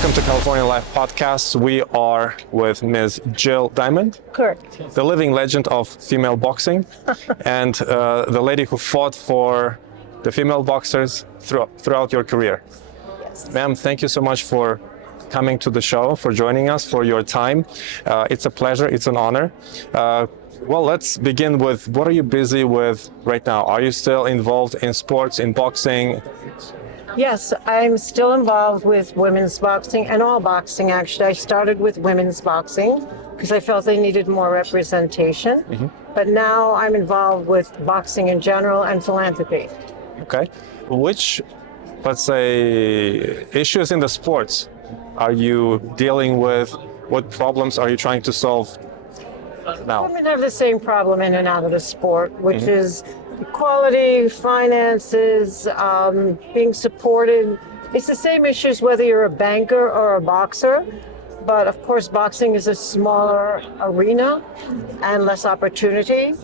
Welcome to California Life Podcast. We are with Ms. Jill Diamond, Correct. the living legend of female boxing, and the lady who fought for the female boxers throughout your career. Yes. Ma'am, thank you so much for coming to the show, for joining us, for your time. It's a pleasure, it's an honor. Well, let's begin with, what are you busy with right now? Are you still involved in sports, in boxing? Yes, I'm still involved with women's boxing and all boxing, actually. I started with women's boxing because I felt they needed more representation. But now I'm involved with boxing in general and philanthropy. Okay. Which, let's say, issues in the sports are you dealing with? What problems are you trying to solve now? Women have the same problem in and out of the sport, which is equality, finances, being supported. It's the same issues whether you're a banker or a boxer, but of course boxing is a smaller arena and less opportunity.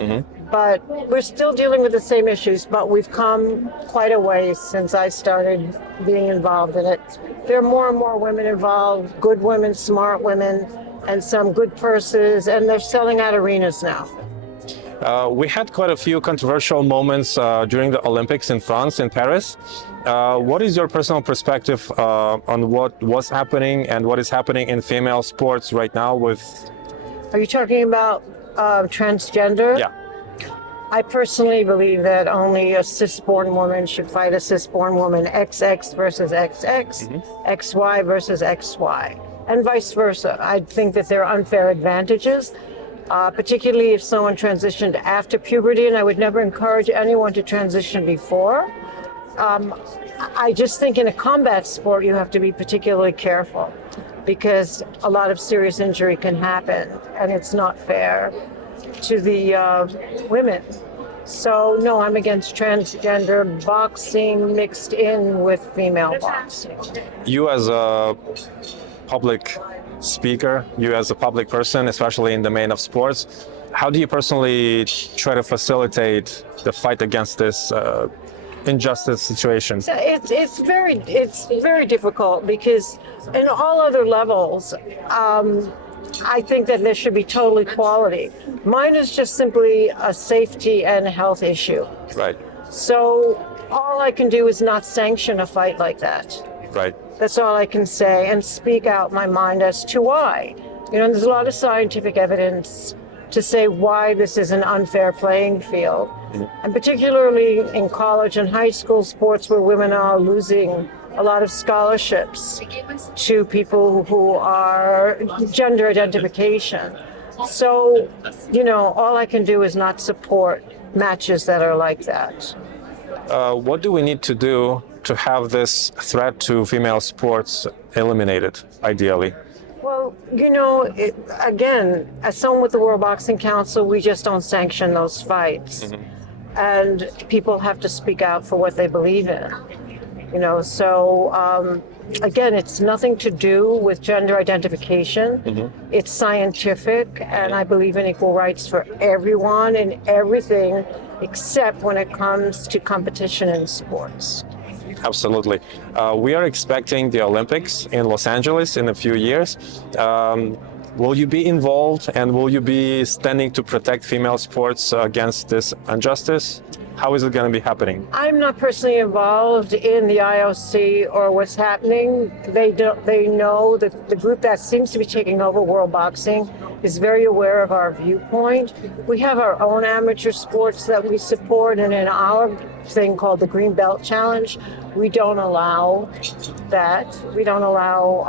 But we're still dealing with the same issues, but we've come quite a way since I started being involved in it. There are more and more women involved, good women, smart women, and some good purses, and they're selling out arenas now. We had quite a few controversial moments during the Olympics in France, in Paris. What is your personal perspective on what was happening and what is happening in female sports right now with... Are you talking about transgender? Yeah. I personally believe that only a cis-born woman should fight a cis-born woman, XX versus XX, XY versus XY, and vice versa. I think that there are unfair advantages, particularly if someone transitioned after puberty, and I would never encourage anyone to transition before. I just think in a combat sport, you have to be particularly careful because a lot of serious injury can happen, and it's not fair to the women. So no, I'm against transgender boxing mixed in with female boxing. You as a public speaker, you as a public person, especially in the domain of sports, how do you personally try to facilitate the fight against this injustice situation? It's very difficult because in all other levels, I think that there should be total equality. Mine is just simply a safety and health issue. Right. So all I can do is not sanction a fight like that. Right. That's all I can say and speak out my mind as to why. You know, there's a lot of scientific evidence to say why this is an unfair playing field. And particularly in college and high school sports where women are losing a lot of scholarships to people who are gender identification. So, you know, all I can do is not support matches that are like that. What do we need to do to have this threat to female sports eliminated, ideally? Well, you know, again, as someone with the World Boxing Council, we just don't sanction those fights. And people have to speak out for what they believe in. You know, so again, it's nothing to do with gender identification. It's scientific, and I believe in equal rights for everyone and everything, except when it comes to competition in sports. Absolutely. We are expecting the Olympics in Los Angeles in a few years. Will you be involved and will you be standing to protect female sports against this injustice? How is it going to be happening? I'm not personally involved in the IOC or what's happening. They know that the group that seems to be taking over world boxing is very aware of our viewpoint. We have our own amateur sports that we support, and in our thing called the Green Belt Challenge, we don't allow that. We don't allow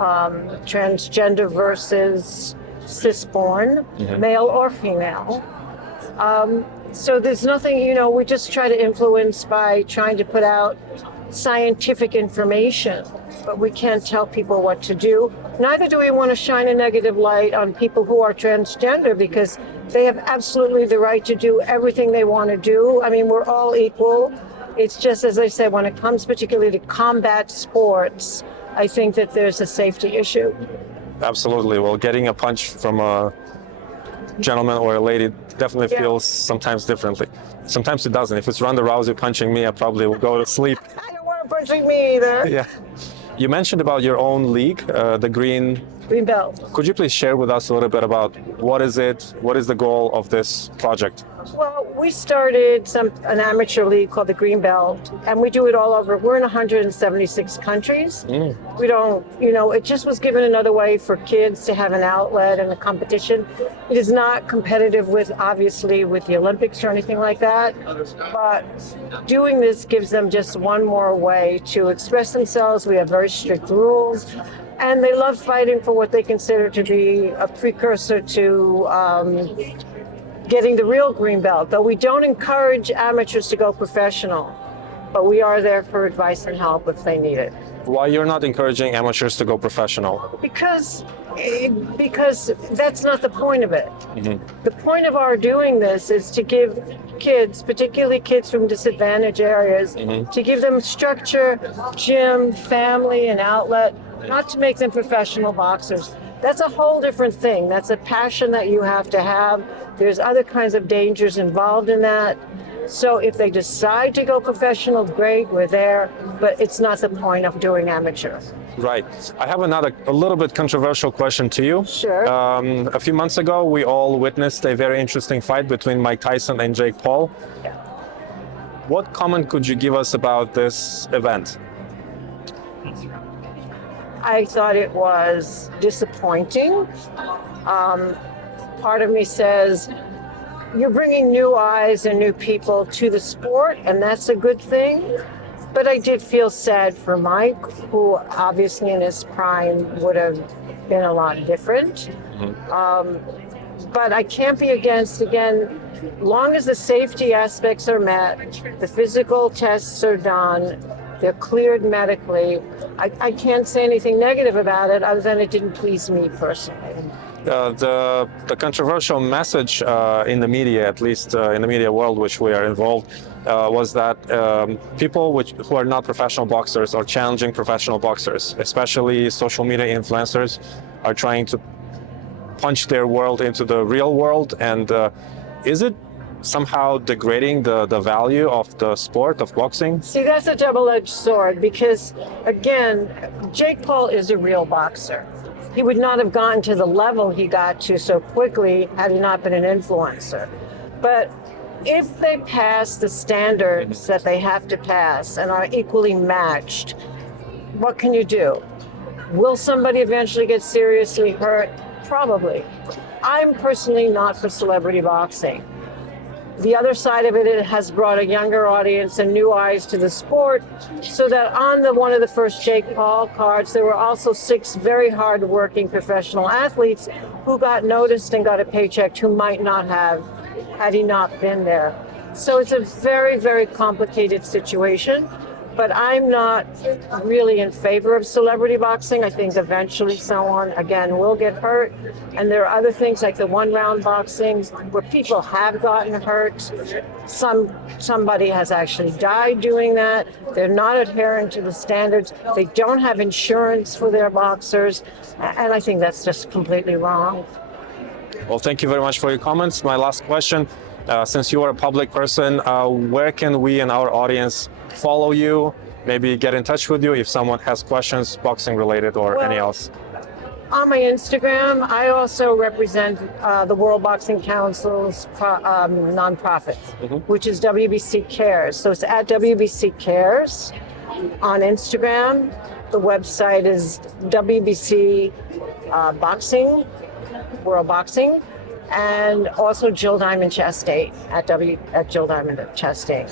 transgender versus cis-born, male or female. So there's nothing, you know, we just try to influence by trying to put out scientific information, but we can't tell people what to do. Neither do we want to shine a negative light on people who are transgender because they have absolutely the right to do everything they want to do. I mean, we're all equal. It's just, as I said, when it comes particularly to combat sports, I think that there's a safety issue. Absolutely. Well, getting a punch from a gentleman or a lady definitely feels sometimes differently. Sometimes it doesn't. If it's Ronda Rousey punching me, I probably will go to sleep. I don't want her punching me either. Yeah. You mentioned about your own league, the Green. Green Belt. Could you please share with us a little bit about what is it? What is the goal of this project? Well, we started an amateur league called the Green Belt, and we do it all over. We're in 176 countries. We don't, it just was given another way for kids to have an outlet and a competition. It is not competitive obviously, with the Olympics or anything like that, but doing this gives them just one more way to express themselves. We have very strict rules. And they love fighting for what they consider to be a precursor to getting the real green belt. Though we don't encourage amateurs to go professional, but we are there for advice and help if they need it. Why you're not encouraging amateurs to go professional? Because that's not the point of it. The point of our doing this is to give kids, particularly kids from disadvantaged areas, to give them structure, gym, family, and outlet, not to make them professional boxers. That's a whole different thing. That's a passion that you have to have. There's other kinds of dangers involved in that. So if they decide to go professional, great, we're there, but it's not the point of doing amateur. Right. I have a little bit controversial question to you. Sure. A few months ago, we all witnessed a very interesting fight between Mike Tyson and Jake Paul. Yeah. What comment could you give us about this event? I thought it was disappointing. Part of me says, you're bringing new eyes and new people to the sport, and that's a good thing. But I did feel sad for Mike, who obviously in his prime would have been a lot different. But I can't be against, again, long as the safety aspects are met, the physical tests are done, they're cleared medically. I can't say anything negative about it other than it didn't please me personally. The controversial message in the media, at least in the media world which we are involved, was that people who are not professional boxers are challenging professional boxers, especially social media influencers are trying to punch their world into the real world. And is it somehow degrading the value of the sport of boxing? See, that's a double-edged sword because, again, Jake Paul is a real boxer. He would not have gotten to the level he got to so quickly had he not been an influencer. But if they pass the standards that they have to pass and are equally matched, what can you do? Will somebody eventually get seriously hurt? Probably. I'm personally not for celebrity boxing. The other side of it has brought a younger audience and new eyes to the sport, so that on one of the first Jake Paul cards, there were also 6 very hard-working professional athletes who got noticed and got a paycheck who might not have had he not been there. So it's a very, very complicated situation. But I'm not really in favor of celebrity boxing. I think eventually someone, again, will get hurt. And there are other things like the one-round boxing where people have gotten hurt. Somebody has actually died doing that. They're not adhering to the standards. They don't have insurance for their boxers. And I think that's just completely wrong. Well, thank you very much for your comments. My last question, since you are a public person, where can we and our audience follow you, maybe get in touch with you if someone has questions, boxing related or any else? On my Instagram, I also represent the World Boxing Council's nonprofit, which is WBC Cares. So it's at WBC Cares on Instagram. The website is WBC Boxing, World Boxing, and also Jill Diamond Chastain at Jill Diamond Chastain.